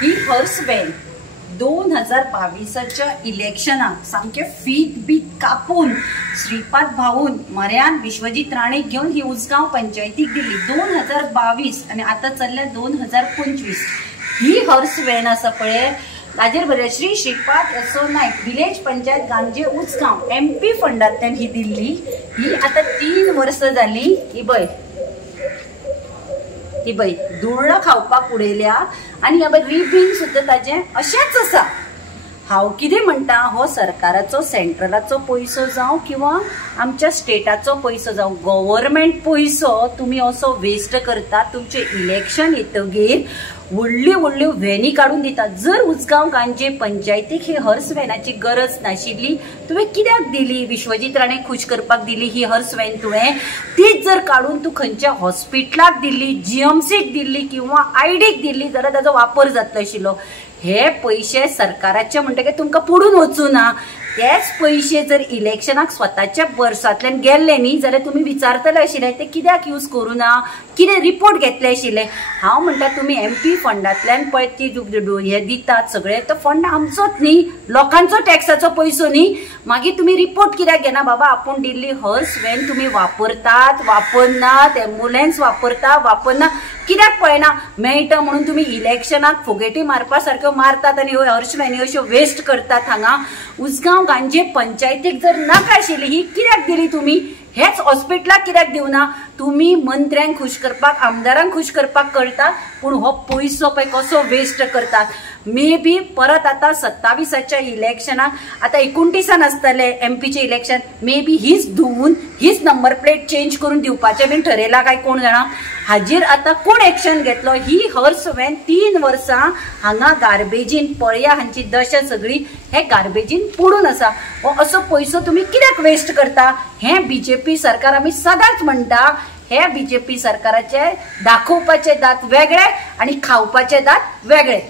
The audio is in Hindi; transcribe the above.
ही हर्स व्हॅन 2022च्या इलेक्शनाक सामके फीत बीत कापून श्रीपाद भाऊन मर्यान विश्वजीत राणेक घेऊन ही उसगांव पंचायतीक दिली 2022 आणि आता चल्ल्या 2025। ही हर्स व्हॅन आसा पळय ताजेर बरे श्री श्रीपाद यसो नायक विलेज पंचायत गांजे उसगांव MP फंडांतल्यान ही दिल्ली। ही आता 3 वर्ष जाली। ही बाई धुळ्ळ खावपाक उडयल्या आणि ह्या रिबीन सुद्धा ताजे अशेंच आसा। हांव कितें म्हणटा हो सरकाराचो सेंट्रलाचो पैसो जावं किंवा आमच्या स्टेटाचो पैसो जावं गव्हर्नमेंट पैसो तुम्ही असो वेस्ट करता। तुमचे इलेक्शन येतगीर व्हडली व्हडल्यो व्हॅनी काढून दितात। जर उसगांव गांजे पंचायतीक ही हर्स व्हॅनाची गरज नाशिल्ली तुवें कित्याक दिली? विश्वजीत राणे खुश करपाक दिली ही हर्स व्हॅन तुवें? तीच जर काढून तू खंयच्या हॉस्पिटलाक दिल्ली, GMCक दिल्ली किंवा IDक दिल्ली जाल्यार ताजो वापर जातलो आशिल्लो। हे पैसे सरकाराचे म्हणटकीर तुमकां पडून वचूं ना। तेच पैसे जर इलेक्शनाक स्वताच्या बर्सांतल्यान गेल्ले न्ही जाल्यार तुम्ही विचारतले आशिल्ले ते कित्याक यूज करूं ना, कितें रिपोर्ट घेतले आशिल्ले। हांव म्हणटा तुम्ही MP फंडांतल्यान पळय ती हे दितात सगळे तो फंड आमचोच न्ही, लोकांचो टॅक्साचो पैसो न्ही। मागीर तुम्ही रिपोर्ट कित्याक घेना? बाबा आपूण दिल्ली हर्स व्हॅन तुम्ही वापरतात वापरनात, एम्बुलन्स वापरता वापरना, कित्याक पळयना? मेळटा म्हणून तुम्ही इलेक्शनाक फुगेटी मारपा सारक्यो मारतात आणि ह्यो हर्स व्हॅनी अश्यो वेस्ट करतात। हांगा उसगांव गांजे पंचायतीक जर नाका आशिल्ली ही कित्याक दिली तुम्ही? हेच हॉस्पिटलाक कित्याक दिवना? तुम्ही मंत्र्यांक खुश करपाक, आमदारांक खुश करपाक करता, पूण हो पैसो पळय कसो वेस्ट करतात। मे बी परत आता 27च्या इलेक्शनाक आता 29 आसतले MPचे इलेक्शन, मे बी हीच धुवून हीच नंबर प्लेट चेंज करून दिवपाचे बीन ठरयला काय कोण जाणा? हाजेर आता कोण एक्शन घेतलो? ही हर्स व्हॅन 3 वर्सां हांगा गार्बेजीन पळया हांची दशा सगळी हे गार्बेजीन पडून आसा। हो असो पैसो तुम्ही कित्याक वेस्ट करता? हे BJP सरकार आमी सदांच म्हणटा, हे BJP सरकाराचे दाखोवपाचे दात वेगळे आणि खावपाचे दात वेगळे।